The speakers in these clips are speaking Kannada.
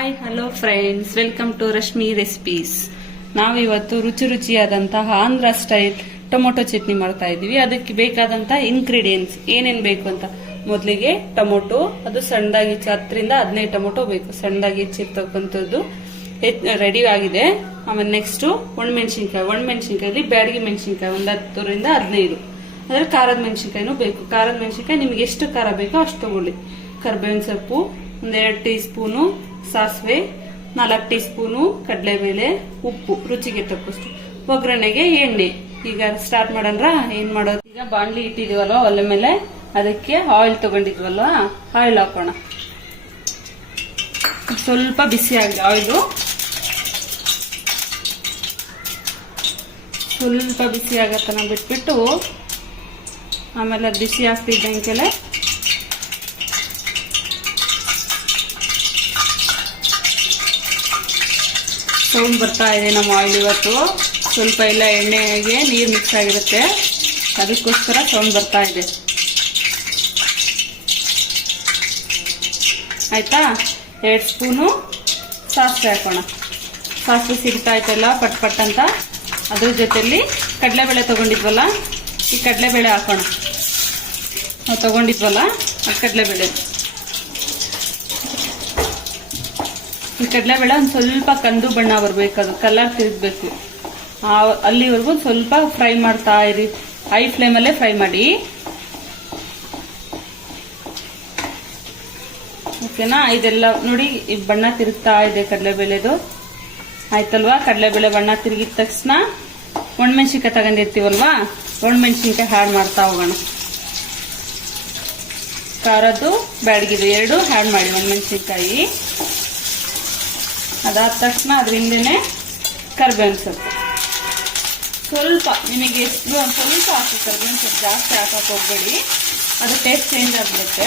Hi hello friends, welcome to Rashmi recipes. ನಾವಿವತ್ತು ರುಚಿ ರುಚಿಯಾದಂತಹ ಆಂಧ್ರ ಸ್ಟೈಲ್ ಟೊಮೊಟೊ ಚಟ್ನಿ ಮಾಡ್ತಾ ಇದೀವಿ. ಅದಕ್ಕೆ ಬೇಕಾದಂತಹ ಇಂಗ್ರೀಡಿಯೆಂಟ್ಸ್ ಏನೇನ್ ಬೇಕು ಅಂತ ಮೊದಲಿಗೆ ಟೊಮೊಟೊ, ಅದು ಸಣ್ಣದಾಗಿ 10ರಿಂದ 15 ಟೊಮೊಟೊ ಬೇಕು, ಸಣ್ಣದಾಗಿ ಹೆಚ್ಚಿರ್ತಕ್ಕಂಥದ್ದು ರೆಡಿ ಆಗಿದೆ. ಆಮೇಲೆ ನೆಕ್ಸ್ಟ್ ಒಣಮೆಣಸಿನ್ಕಾಯಿ ಬ್ಯಾಡಗಿ ಮೆಣಸಿನ್ಕಾಯಿ ಒಂದು 10ರಿಂದ 15, ಅದ್ರ ಖಾರದ ಮೆಣಸಿನ್ಕಾಯಿನೂ ಬೇಕು. ಖಾರದ ಮೆಣಸಿನ್ಕಾಯಿ ನಿಮ್ಗೆ ಎಷ್ಟು ಖಾರ ಬೇಕೋ ಅಷ್ಟು ತಗೊಳ್ಳಿ. ಕರ್ಬೇವಿನ ಸೊಪ್ಪು, 2 ಟೀ ಸ್ಪೂನು ಸಾಸಿವೆ, 4 ಟೀ ಸ್ಪೂನು ಕಡಲೆಬೇಳೆ, ಉಪ್ಪು ರುಚಿಗೆ ತಕ್ಕಷ್ಟು, ಒಗ್ಗರಣೆಗೆ ಎಣ್ಣೆ. ಈಗ ಸ್ಟಾರ್ಟ್ ಮಾಡೋಣ. ಏನ್ ಮಾಡೋದು, ಈಗ ಬಾಣಲಿ ಇಟ್ಟಿದೀವಲ್ವಾ ಒಲೆ ಮೇಲೆ, ಅದಕ್ಕೆ ಆಯಿಲ್ ತಗೊಂಡಿದ್ವಲ್ವಾ, ಆಯಿಲ್ ಹಾಕೋಣ. ಸ್ವಲ್ಪ ಬಿಸಿ ಆಗಿದೆ ಆಯಿಲು, ಸ್ವಲ್ಪ ಬಿಸಿ ಆಗತ್ತನ ಬಿಟ್ಬಿಟ್ಟು ಆಮೇಲೆ ಬಿಸಿ ಆಗ್ತಿದ್ದಂಗೆಲ್ಲ ಸೌಂಡ್ ಬರ್ತಾ ಇದೆ ನಮ್ಮ ಆಯಿಲ್. ಇವತ್ತು ಸ್ವಲ್ಪ ಎಲ್ಲ ಎಣ್ಣೆಗೆ ನೀರು ಮಿಕ್ಸ್ ಆಗಿರುತ್ತೆ, ಅದಕ್ಕೋಸ್ಕರ ಸೌಂಡ್ ಬರ್ತಾ ಇದೆ. ಆಯ್ತಾ? 2 ಸ್ಪೂನು ಸಾಸಿವೆ ಹಾಕೋಣ. ಸಾಸಿವೆ ಸಿಗ್ತಾ ಇತ್ತಲ್ಲ ಪಟ್ ಪಟ್ ಅಂತ, ಅದ್ರ ಜೊತೆಲಿ ಕಡಲೆಬೇಳೆ ತಗೊಂಡಿದ್ವಲ್ಲ, ಈ ಕಡಲೆಬೇಳೆ ಹಾಕೋಣ. ನಾವು ತಗೊಂಡಿದ್ವಲ್ಲ ಆ ಕಡಲೆಬೇಳೆ, ಈ ಕಡಲೆಬೇಳೆ ಒಂದು ಸ್ವಲ್ಪ ಕಂದು ಬಣ್ಣ ಬರ್ಬೇಕು, ಅದು ಕಲರ್ ತಿರುಗಬೇಕು. ಅಲ್ಲಿವರೆಗೂ ಸ್ವಲ್ಪ ಫ್ರೈ ಮಾಡ್ತಾ ಇರಿ, ಹೈ ಫ್ಲೇಮಲ್ಲೇ ಫ್ರೈ ಮಾಡಿ. ಓಕೆನಾ? ಇದೆಲ್ಲ ನೋಡಿ, ಈ ಬಣ್ಣ ತಿರುಗ್ತಾ ಇದೆ ಕಡಲೆಬೇಳೆದು. ಆಯ್ತಲ್ವಾ? ಕಡಲೆಬೇಳೆ ಬಣ್ಣ ತಿರುಗಿದ ತಕ್ಷಣ ಒಣಮೆಣಸಿನ್ಕಾಯಿ ತಗೊಂಡಿರ್ತೀವಲ್ವಾ, ಒಣಮೆಣಸಿನ್ಕಾಯಿ ಹ್ಯಾಡ್ ಮಾಡ್ತಾ ಹೋಗೋಣ. ಖಾರದ್ದು ಬ್ಯಾಡಗಿದು 2 ಹ್ಯಾಡ್ ಮಾಡಿ ಒಣಮೆಣಸಿನ್ಕಾಯಿ. ಅದಾದ ತಕ್ಷಣ ಅದ್ರ ಹಿಂದೆನೆ ಕರ್ಬೇವಿನ ಸೊಪ್ಪು ಸ್ವಲ್ಪ, ನಿಮಗೆ ಎಷ್ಟು ಸ್ವಲ್ಪ ಹಾಕಿ, ಕರ್ಬೇವಿನ ಸೊಪ್ಪು ಜಾಸ್ತಿ ಹಾಕಕ್ಕೆ ಹೋಗ್ಬೇಡಿ, ಅದು ಟೇಸ್ಟ್ ಚೇಂಜ್ ಆಗ್ಬಿಡುತ್ತೆ.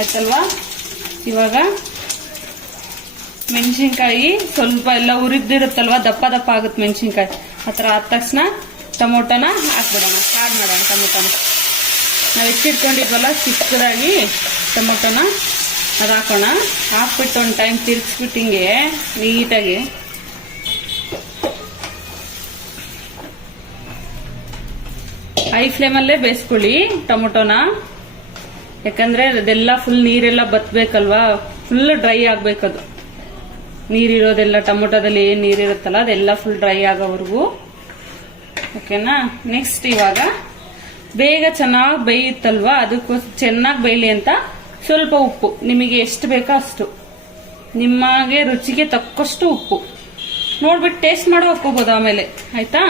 ಆಯ್ತಲ್ವಾ? ಇವಾಗ ಮೆಣಸಿನ್ಕಾಯಿ ಸ್ವಲ್ಪ ಎಲ್ಲ ಉರಿದಿರುತ್ತಲ್ವಾ, ದಪ್ಪ ದಪ್ಪ ಆಗುತ್ತೆ ಮೆಣಸಿನ್ಕಾಯಿ. ಆ ಥರ ಆದ ತಕ್ಷಣ ಟೊಮೊಟೊನ ಹಾಕ್ಬಿಡೋಣ, ಆಡ್ ಮಾಡೋಣ. ಟೊಮೊಟೊನ ನಾವು ಹೆಚ್ಚಿಟ್ಕೊಂಡಿದ್ವಲ್ಲ ಚಿಕ್ಕದಾಗಿ ಟೊಮೊಟೊನ, ಅದು ಹಾಕೋಣ. ಹಾಕ್ಬಿಟ್ಟು ಒಂದು ಟೈಮ್ ತಿರ್ಗಿಸ್ಬಿಟ್ಟು ಹಿಂಗೆ ನೀಟಾಗಿ ಹೈ ಫ್ಲೇಮಲ್ಲೇ ಬೇಯಿಸ್ಕೊಳ್ಳಿ ಟೊಮೊಟೊನ, ಯಾಕಂದ್ರೆ ಅದೆಲ್ಲ ಫುಲ್ ನೀರೆಲ್ಲ ಬತ್ಬೇಕಲ್ವಾ, ಫುಲ್ ಡ್ರೈ ಆಗ್ಬೇಕದು. ನೀರಿರೋದೆಲ್ಲ ಟೊಮೊಟೊದಲ್ಲಿ ಏನ್ ನೀರಿರುತ್ತಲ್ಲ ಅದೆಲ್ಲ ಫುಲ್ ಡ್ರೈ ಆಗೋವರೆಗೂ. ಓಕೆನಾ? ನೆಕ್ಸ್ಟ್ ಇವಾಗ ಬೇಗ ಚೆನ್ನಾಗಿ ಬೇಯುತ್ತಲ್ವಾ, ಅದಕ್ಕೋಸ್ಕರ ಚೆನ್ನಾಗಿ ಬೇಯಲಿ ಅಂತ ಸ್ವಲ್ಪ ಉಪ್ಪು, ನಿಮಗೆ ಎಷ್ಟು ಬೇಕೋ ಅಷ್ಟು, ನಿಮಗೆ ರುಚಿಗೆ ತಕ್ಕಷ್ಟು ಉಪ್ಪು ನೋಡ್ಬಿಟ್ಟು ಟೇಸ್ಟ್ ಮಾಡಿ ಹಾಕೋಬಹುದು ಆಮೇಲೆ. ಆಯ್ತಾ?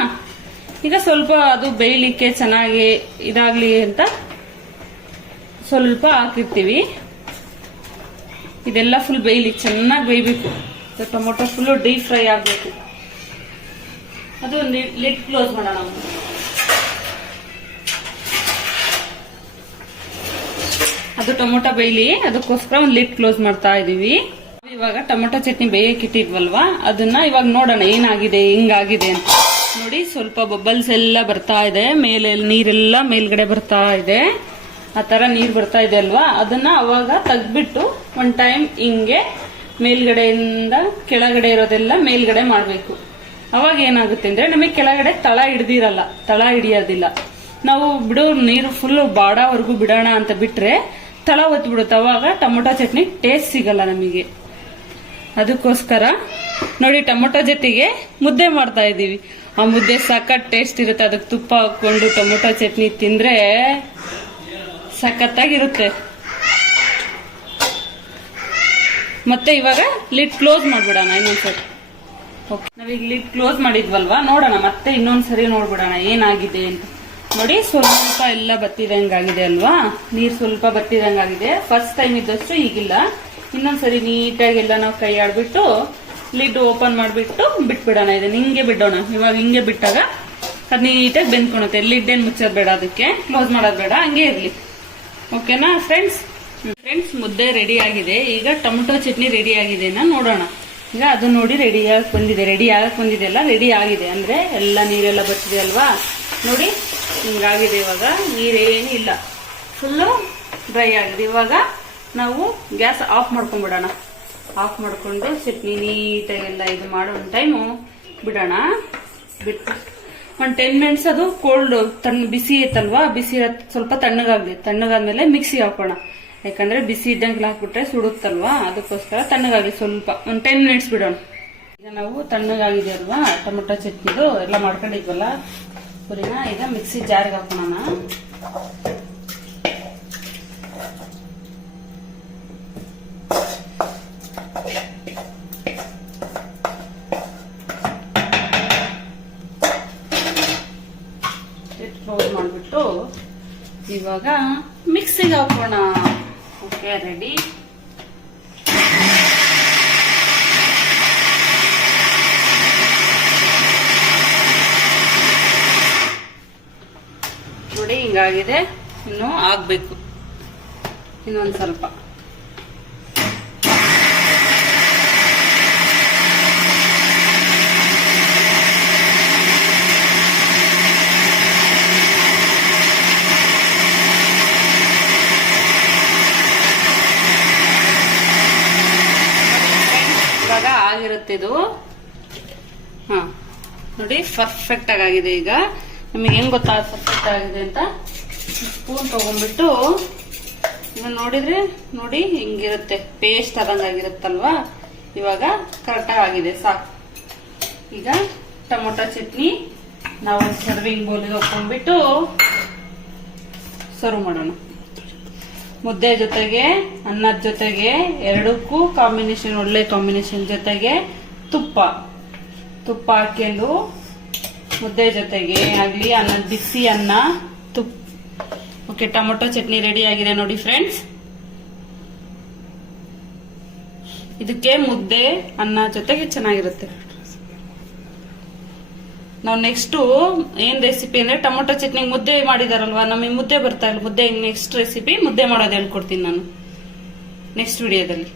ಈಗ ಸ್ವಲ್ಪ ಅದು ಬೇಯಲಿಕ್ಕೆ ಚೆನ್ನಾಗಿ ಇದಾಗ್ಲಿ ಅಂತ ಸ್ವಲ್ಪ ಹಾಕಿರ್ತೀವಿ. ಇದೆಲ್ಲ ಫುಲ್ ಬೇಯಲಿ, ಚೆನ್ನಾಗಿ ಬೇಯಬೇಕು. ಟೊಮೊಟೊ ಫುಲ್ ಡೀಪ್ ಫ್ರೈ ಆಗಬೇಕು. ಅದು ಲಿಡ್ ಕ್ಲೋಸ್ ಮಾಡೋಣ. ಅದು ಟೊಮೊಟೊ ಬೇಯಲಿ, ಅದಕ್ಕೋಸ್ಕರ ಒಂದು ಲಿಡ್ ಕ್ಲೋಸ್ ಮಾಡ್ತಾ ಇದೀವಿ. ಇವಾಗ ಟೊಮೊಟೊ ಚಟ್ನಿ ಬೇಯಕ್ಕೆ ಇಟ್ಟಿದ್ವಲ್ವಾ, ಅದನ್ನ ಇವಾಗ ನೋಡೋಣ ಏನಾಗಿದೆ, ಹೆಂಗಾಗಿದೆ ಅಂತ. ನೋಡಿ, ಸ್ವಲ್ಪ ಬಬಲ್ಸ್ ಎಲ್ಲ ಬರ್ತಾ ಇದೆ, ಮೇಲೆ ನೀರೆಲ್ಲ ಮೇಲ್ಗಡೆ ಬರ್ತಾ ಇದೆ. ಆ ತರ ನೀರ್ ಬರ್ತಾ ಇದೆ ಅಲ್ವಾ, ಅದನ್ನ ಅವಾಗ ತೆಗ್ದ್ಬಿಟ್ಟು ಒಂದ್ ಟೈಮ್ ಹಿಂಗೆ ಮೇಲ್ಗಡೆಯಿಂದ ಕೆಳಗಡೆ ಇರೋದೆಲ್ಲ ಮೇಲ್ಗಡೆ ಮಾಡ್ಬೇಕು. ಅವಾಗ ಏನಾಗುತ್ತೆ ಅಂದ್ರೆ ನಮಗೆ ಕೆಳಗಡೆ ತಳ ಹಿಡಿಯೋದಿಲ್ಲ. ನಾವು ಬಿಡು ನೀರು ಫುಲ್ ಬಾಡೋವರೆಗೂ ಬಿಡೋಣ ಅಂತ ಬಿಟ್ರೆ ತಳ ಹೊತ್ಬಿಡುತ್ತೆ, ಅವಾಗ ಟೊಮೊಟೊ ಚಟ್ನಿ ಟೇಸ್ಟ್ ಸಿಗಲ್ಲ ನಮಗೆ. ಅದಕ್ಕೋಸ್ಕರ ನೋಡಿ, ಟೊಮೊಟೊ ಜೊತೆಗೆ ಮುದ್ದೆ ಮಾಡ್ತಾ ಇದೀವಿ. ಆ ಮುದ್ದೆ ಸಖತ್ ಟೇಸ್ಟ್ ಇರುತ್ತೆ, ಅದಕ್ಕೆ ತುಪ್ಪ ಹಾಕೊಂಡು ಟೊಮೊಟೊ ಚಟ್ನಿ ತಿಂದ್ರೆ ಸಖತ್ತಾಗಿರುತ್ತೆ. ಮತ್ತೆ ಇವಾಗ ಲಿಡ್ ಕ್ಲೋಸ್ ಮಾಡ್ಬಿಡೋಣ ಇನ್ನೊಂದ್ಸರಿ. ಓಕೆ, ನಾವೀಗ ಲಿಡ್ ಕ್ಲೋಸ್ ಮಾಡಿದ್ವಲ್ವಾ, ನೋಡೋಣ ಮತ್ತೆ ಇನ್ನೊಂದ್ಸರಿ ನೋಡ್ಬಿಡೋಣ ಏನಾಗಿದೆ ಅಂತ. ನೋಡಿ, ಸ್ವಲ್ಪ ಎಲ್ಲ ಬತ್ತಿದಂಗಾಗಿದೆ ಅಲ್ವಾ, ನೀರ್ ಸ್ವಲ್ಪ ಬತ್ತಿದಂಗಾಗಿದೆ. ಫಸ್ಟ್ ಟೈಮ್ ಇದ್ದಷ್ಟು ಈಗಿಲ್ಲ. ಇನ್ನೊಂದ್ಸರಿ ನೀಟಾಗಿ ಎಲ್ಲ ನಾವು ಕೈ ಆಡ್ಬಿಟ್ಟು ಲಿಡ್ ಓಪನ್ ಮಾಡ್ಬಿಟ್ಟು ಬಿಟ್ಬಿಡೋಣ. ಇದನ್ನ ಹಿಂಗೆ ಬಿಡೋಣ. ಇವಾಗ ಹಿಂಗೆ ಬಿಟ್ಟಾಗ ಅದ್ ನೀಟಾಗಿ ಬೆಂದ್ಕೊಳುತ್ತೆ. ಲಿಡ್ ಏನ್ ಮುಚ್ಚೋದ್ ಬೇಡ, ಅದಕ್ಕೆ ಕ್ಲೋಸ್ ಮಾಡೋದ್ ಬೇಡ, ಹಂಗೆ ಇರ್ಲಿ. ಓಕೆನಾ ಫ್ರೆಂಡ್ಸ್? ಮುದ್ದೆ ರೆಡಿ ಆಗಿದೆ. ಈಗ ಟೊಮೊಟೊ ಚಟ್ನಿ ರೆಡಿ ಆಗಿದೆ ನೋಡೋಣ. ಈಗ ಅದು ನೋಡಿ ರೆಡಿ ಆಗಕ್ ಬಂದಿದೆ ಅಲ್ಲ, ರೆಡಿ ಆಗಿದೆ ಅಂದ್ರೆ ಎಲ್ಲ ನೀರೆಲ್ಲ ಬತ್ತಿದೆ ಅಲ್ವಾ. ನೋಡಿ ಹಿಂಗಾಗಿದೆ. ಇವಾಗ ನೀರೇನು ಇಲ್ಲ, ಫುಲ್ಲು ಡ್ರೈ ಆಗಿದೆ. ಇವಾಗ ನಾವು ಗ್ಯಾಸ್ ಆಫ್ ಮಾಡ್ಕೊಂಡ್ಬಿಡೋಣ. ಆಫ್ ಮಾಡ್ಕೊಂಡು ಚಟ್ನಿ ನೀಟಾಗೆಲ್ಲ ಇದು ಮಾಡೋ ಟೈಮು ಬಿಡೋಣ. ಬಿಟ್ಟು ಒಂದು 10 ಮಿನಿಟ್ಸ್ ಅದು ಕೋಲ್ಡ್ ಬಿಸಿ ಐತಲ್ವಾ, ಬಿಸಿ ಸ್ವಲ್ಪ ತಣ್ಣಗಾಗ್ಲಿ. ತಣ್ಣಗಾದ್ಮೇಲೆ ಮಿಕ್ಸಿಗೆ ಹಾಕೋಣ. ಯಾಕಂದ್ರೆ ಬಿಸಿ ಇದ್ದಂಗೆ ಹಾಕ್ಬಿಟ್ರೆ ಸುಡುತ್ತಲ್ವಾ, ಅದಕ್ಕೋಸ್ಕರ ತಣ್ಣಗಾಗ್ಲಿ ಸ್ವಲ್ಪ ಒಂದು 10 ಮಿನಿಟ್ಸ್ ಬಿಡೋಣ. ಈಗ ನಾವು ತಣ್ಣಗಾಗಿದೆ ಅಲ್ವಾ ಟೊಮೊಟೊ ಚಟ್ನಿದು ಎಲ್ಲ ಮಾಡ್ಕೊಂಡಿದ್ವಲ್ಲ ಪುರಿನ, ಈಗ ಮಿಕ್ಸಿ ಜಾರ್ಗೆ ಹಾಕೋಣ. ಕ್ಲೋಸ್ ಮಾಡ್ಬಿಟ್ಟು ಇವಾಗ ಮಿಕ್ಸಿಗೆ ಹಾಕೋಣ. Okay, ready. ನೋಡಿ ಹಿಂಗಾಗಿದೆ, ಇನ್ನು ಆಗ್ಬೇಕು ಇನ್ನೊಂದ್ ಸ್ವಲ್ಪ. ಇವಾಗ ಆಗಿರುತ್ತೆ ಇದು. ನೋಡಿ ಪರ್ಫೆಕ್ಟ್ ಆಗಿದೆ. ಈಗ ನಮಗೆ ಹೆಂಗ್ ಗೊತ್ತಾಗ ಪರ್ಫೆಕ್ಟ್ ಆಗಿದೆ ಅಂತ, ಸ್ಪೂನ್ ತಗೊಂಡ್ಬಿಟ್ಟು ಈಗ ನೋಡಿದ್ರೆ ನೋಡಿ ಹಿಂಗಿರುತ್ತೆ, ಪೇಸ್ಟ್ ಆದಂಗಾಗಿರುತ್ತಲ್ವಾ. ಇವಾಗ ಕರೆಕ್ಟಾಗಿ ಆಗಿದೆ, ಸಾಕು. ಈಗ ಟೊಮೊಟೊ ಚಟ್ನಿ ನಾವು ಸರ್ವಿಂಗ್ ಬೌಲ್ಗೆ ಹಾಕೊಂಡ್ಬಿಟ್ಟು ಸರ್ವ್ ಮಾಡೋಣ. ಮುದ್ದೆ ಜೊತೆಗೆ, ಅನ್ನದ ಜೊತೆಗೆ, ಎರಡಕ್ಕೂ ಕಾಂಬಿನೇಷನ್, ಒಳ್ಳೆ ಕಾಂಬಿನೇಷನ್. ಜೊತೆಗೆ ತುಪ್ಪ ಹಾಕೊಂಡು ಮುದ್ದೆ ಜೊತೆಗೆ ಆಗ್ಲಿ, ಅನ್ನದ ಬಿಸಿ ಅನ್ನ, ತುಪ್ಪ. ಓಕೆ, ಟೊಮೊಟೊ ಚಟ್ನಿ ರೆಡಿ ಆಗಿದೆ ನೋಡಿ ಫ್ರೆಂಡ್ಸ್. ಇದಕ್ಕೆ ಮುದ್ದೆ ಅನ್ನ ಜೊತೆಗೆ ಚೆನ್ನಾಗಿರುತ್ತೆ. ನಾವು ನೆಕ್ಸ್ಟ್ ಏನ್ ರೆಸಿಪಿ ಅಂದ್ರೆ ಟೊಮೊಟೊ ಚಟ್ನಿ ಮುದ್ದೆ ಮಾಡಿದಾರಲ್ವಾ, ನಮಗೆ ಮುದ್ದೆ ಬರ್ತಾ ಇಲ್ಲ. ಮುದ್ದೆ ನೆಕ್ಸ್ಟ್ ರೆಸಿಪಿ ಮುದ್ದೆ ಮಾಡೋದು ಹೇಳ್ಕೊಡ್ತೀನಿ ನಾನು ನೆಕ್ಸ್ಟ್ ವಿಡಿಯೋದಲ್ಲಿ.